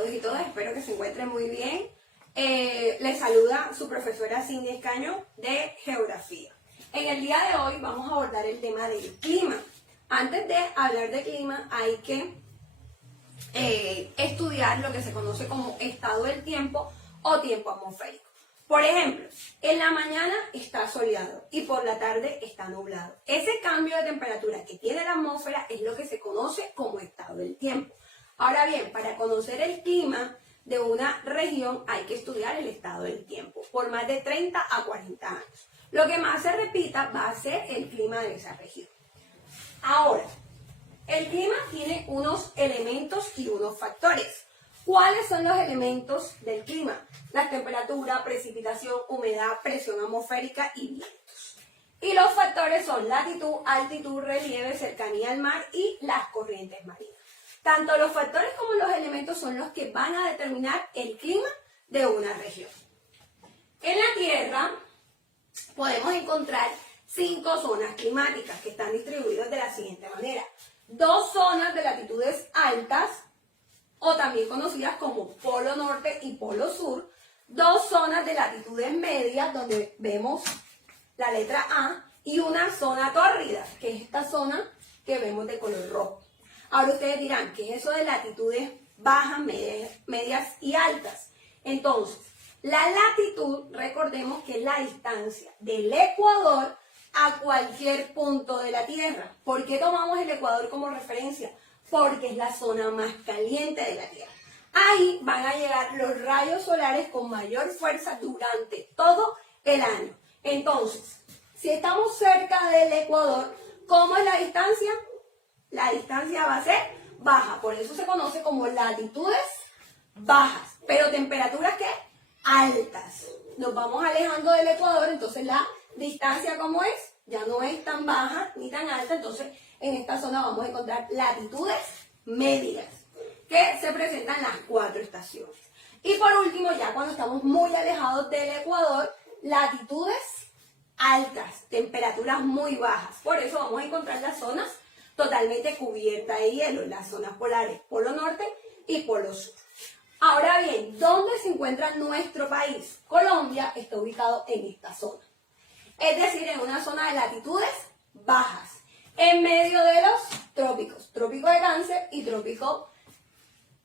todos y todas, espero que se encuentren muy bien. Les saluda su profesora Cindy Escaño de Geografía. En el día de hoy vamos a abordar el tema del clima. Antes de hablar de clima hay que estudiar lo que se conoce como estado del tiempo o tiempo atmosférico. Por ejemplo, en la mañana está soleado y por la tarde está nublado. Ese cambio de temperatura que tiene la atmósfera es lo que se conoce como estado del tiempo. Ahora bien, para conocer el clima de una región hay que estudiar el estado del tiempo por más de 30 a 40 años. Lo que más se repita va a ser el clima de esa región. Ahora, el clima tiene unos elementos y unos factores. ¿Cuáles son los elementos del clima? La temperatura, precipitación, humedad, presión atmosférica y vientos. Y los factores son latitud, altitud, relieve, cercanía al mar y las corrientes marinas. Tanto los factores como los elementos son los que van a determinar el clima de una región. En la Tierra podemos encontrar 5 zonas climáticas que están distribuidas de la siguiente manera. 2 zonas de latitudes altas, o también conocidas como Polo Norte y Polo Sur. 2 zonas de latitudes medias, donde vemos la letra A, y una zona tórrida, que es esta zona que vemos de color rojo. Ahora ustedes dirán, ¿qué es eso de latitudes bajas, medias y altas? Entonces, la latitud, recordemos que es la distancia del Ecuador a cualquier punto de la Tierra. ¿Por qué tomamos el Ecuador como referencia? Porque es la zona más caliente de la Tierra. Ahí van a llegar los rayos solares con mayor fuerza durante todo el año. Entonces, si estamos cerca del Ecuador, ¿cómo es la distancia? La distancia va a ser baja, por eso se conoce como latitudes bajas, pero temperaturas ¿qué? Altas. Nos vamos alejando del Ecuador, entonces la distancia ¿cómo es? Ya no es tan baja ni tan alta, entonces en esta zona vamos a encontrar latitudes medias, que se presentan las 4 estaciones. Y por último, ya cuando estamos muy alejados del Ecuador, latitudes altas, temperaturas muy bajas. Por eso vamos a encontrar las zonas totalmente cubiertas de hielo, las zonas polares, Polo Norte y Polo Sur. Ahora bien, ¿dónde se encuentra nuestro país? Colombia está ubicado en esta zona. Es decir, en una zona de latitudes bajas, en medio de los trópicos, trópico de Cáncer y trópico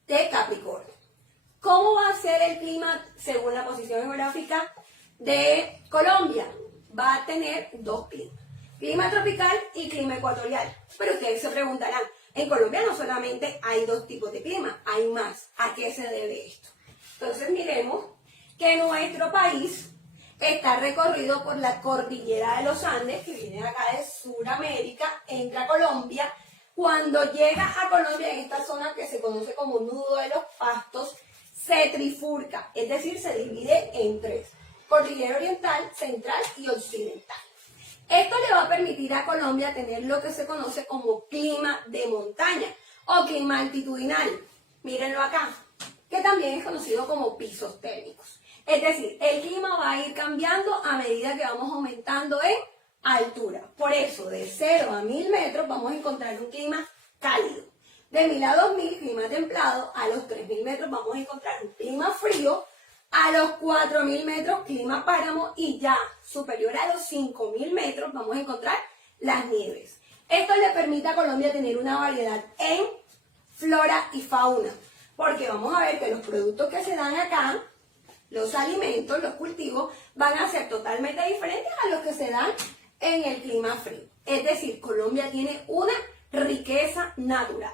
de Capricornio. ¿Cómo va a ser el clima según la posición geográfica de Colombia? Va a tener 2 climas, clima tropical y clima ecuatorial. Pero ustedes se preguntarán, en Colombia no solamente hay 2 tipos de clima, hay más. ¿A qué se debe esto? Entonces miremos que nuestro país está recorrido por la cordillera de los Andes, que viene acá de Sudamérica, entra a Colombia. Cuando llega a Colombia, en esta zona que se conoce como nudo de los pastos, se trifurca, es decir, se divide en 3, cordillera oriental, central y occidental. Esto le va a permitir a Colombia tener lo que se conoce como clima de montaña o clima altitudinal. Mírenlo acá, que también es conocido como pisos térmicos. Es decir, el clima va a ir cambiando a medida que vamos aumentando en altura. Por eso, de 0 a 1000 metros vamos a encontrar un clima cálido. De 1000 a 2000, clima templado. A los 3000 metros vamos a encontrar un clima frío. A los 4000 metros, clima páramo. Y ya superior a los 5000 metros vamos a encontrar las nieves. Esto le permite a Colombia tener una variedad en flora y fauna. Porque vamos a ver que los productos que se dan acá, los alimentos, los cultivos, van a ser totalmente diferentes a los que se dan en el clima frío. Es decir, Colombia tiene una riqueza natural.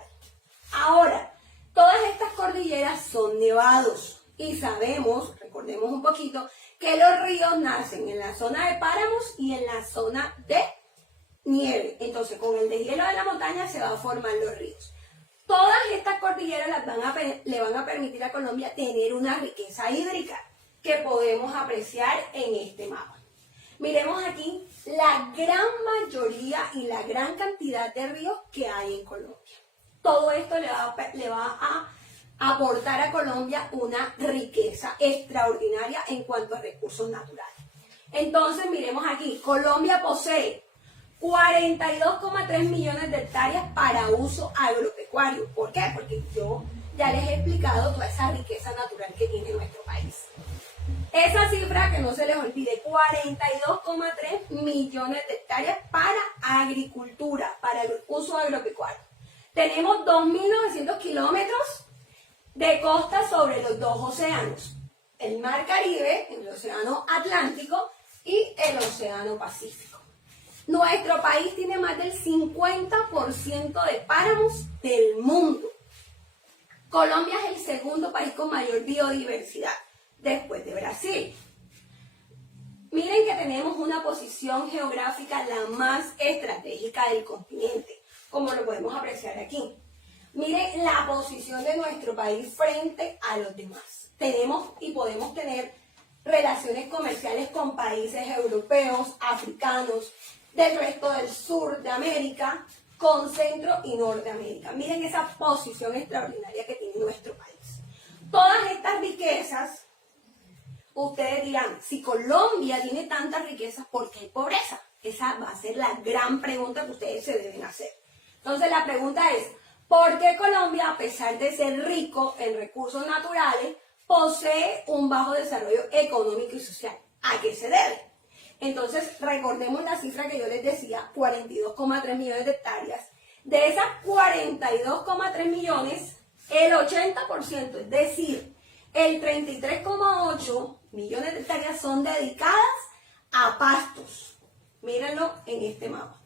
Ahora, todas estas cordilleras son nevados y sabemos, recordemos un poquito, que los ríos nacen en la zona de páramos y en la zona de nieve. Entonces, con el deshielo de la montaña se van a formar los ríos. Todas estas cordilleras le van a permitir a Colombia tener una riqueza hídrica que podemos apreciar en este mapa. Miremos aquí la gran mayoría y la gran cantidad de ríos que hay en Colombia. Todo esto le va a aportar a Colombia una riqueza extraordinaria en cuanto a recursos naturales. Entonces miremos aquí, Colombia posee 42,3 millones de hectáreas para uso agropecuario. ¿Por qué? Porque yo ya les he explicado toda esa riqueza natural que tiene nuestro país. Esa cifra, que no se les olvide, 42,3 millones de hectáreas para agricultura, para el uso agropecuario. Tenemos 2.900 kilómetros de costa sobre los dos océanos, el Mar Caribe, el Océano Atlántico y el Océano Pacífico. Nuestro país tiene más del 50% de páramos del mundo. Colombia es el segundo país con mayor biodiversidad, después de Brasil. Miren que tenemos una posición geográfica la más estratégica del continente, como lo podemos apreciar aquí. Miren la posición de nuestro país frente a los demás. Tenemos y podemos tener relaciones comerciales con países europeos, africanos, del resto del sur de América, con Centro y Norteamérica. Miren esa posición extraordinaria que tiene nuestro país. Todas estas riquezas, ustedes dirán, si Colombia tiene tantas riquezas, ¿por qué hay pobreza? Esa va a ser la gran pregunta que ustedes se deben hacer. Entonces la pregunta es, ¿por qué Colombia, a pesar de ser rico en recursos naturales, posee un bajo desarrollo económico y social? ¿A qué se debe? Entonces, recordemos la cifra que yo les decía, 42,3 millones de hectáreas. De esas 42,3 millones, el 80%, es decir, el 33,8 millones de hectáreas son dedicadas a pastos. Mírenlo en este mapa.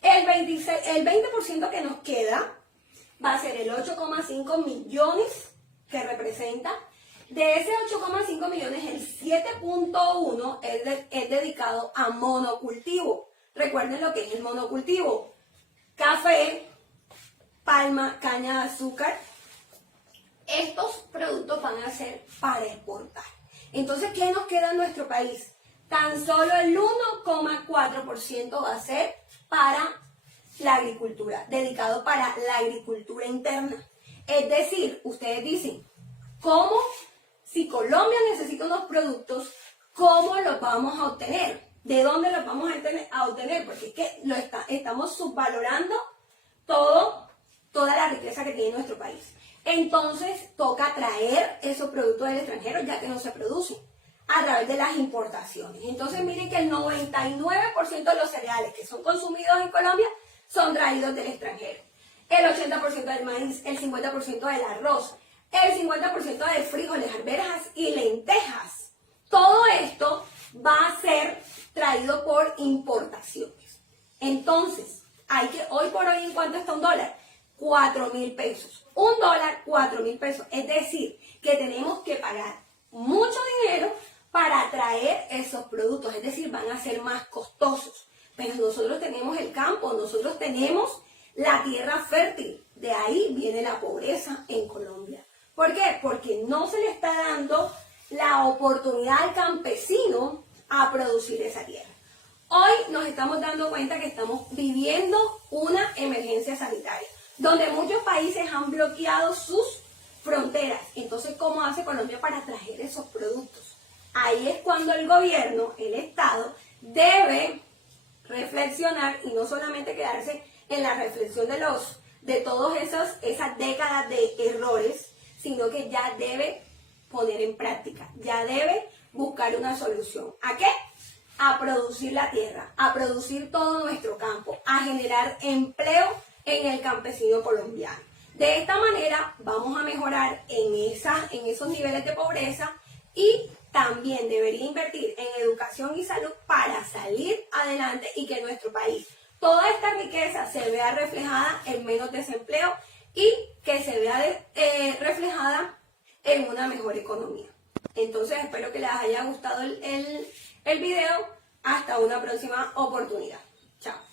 El 20% que nos queda va a ser el 8,5 millones que representa. De ese 8,5 millones, el 7,1 es dedicado a monocultivo. Recuerden lo que es el monocultivo. Café, palma, caña de azúcar. Estos productos van a ser para exportar. Entonces, ¿qué nos queda en nuestro país? Tan solo el 1,4% va a ser para la agricultura, dedicado para la agricultura interna. Es decir, ustedes dicen, ¿cómo? Si Colombia necesita unos productos, ¿cómo los vamos a obtener? ¿De dónde los vamos a obtener? Porque es que estamos subvalorando toda la riqueza que tiene nuestro país. Entonces, toca traer esos productos del extranjero, ya que no se producen, a través de las importaciones. Entonces, miren que el 99% de los cereales que son consumidos en Colombia son traídos del extranjero. El 80% del maíz, el 50% del arroz, el 50% de frijoles, arvejas y lentejas. Todo esto va a ser traído por importaciones. Entonces, hoy por hoy, ¿en cuánto está un dólar? 4.000 pesos. Un dólar, 4.000 pesos. Es decir, que tenemos que pagar mucho dinero para traer esos productos. Es decir, van a ser más costosos. Pero nosotros tenemos el campo, nosotros tenemos la tierra fértil. De ahí viene la pobreza en Colombia. ¿Por qué? Porque no se le está dando la oportunidad al campesino a producir esa tierra. Hoy nos estamos dando cuenta que estamos viviendo una emergencia sanitaria, donde muchos países han bloqueado sus fronteras. Entonces, ¿cómo hace Colombia para traer esos productos? Ahí es cuando el gobierno, el Estado, debe reflexionar y no solamente quedarse en la reflexión de todas esas décadas de errores, sino que ya debe poner en práctica, ya debe buscar una solución. ¿A qué? A producir la tierra, a producir todo nuestro campo, a generar empleo en el campesino colombiano. De esta manera vamos a mejorar en esos niveles de pobreza y también debería invertir en educación y salud para salir adelante y que nuestro país, toda esta riqueza se vea reflejada en menos desempleo y que se vea reflejada en una mejor economía. Entonces espero que les haya gustado el video. Hasta una próxima oportunidad. Chao.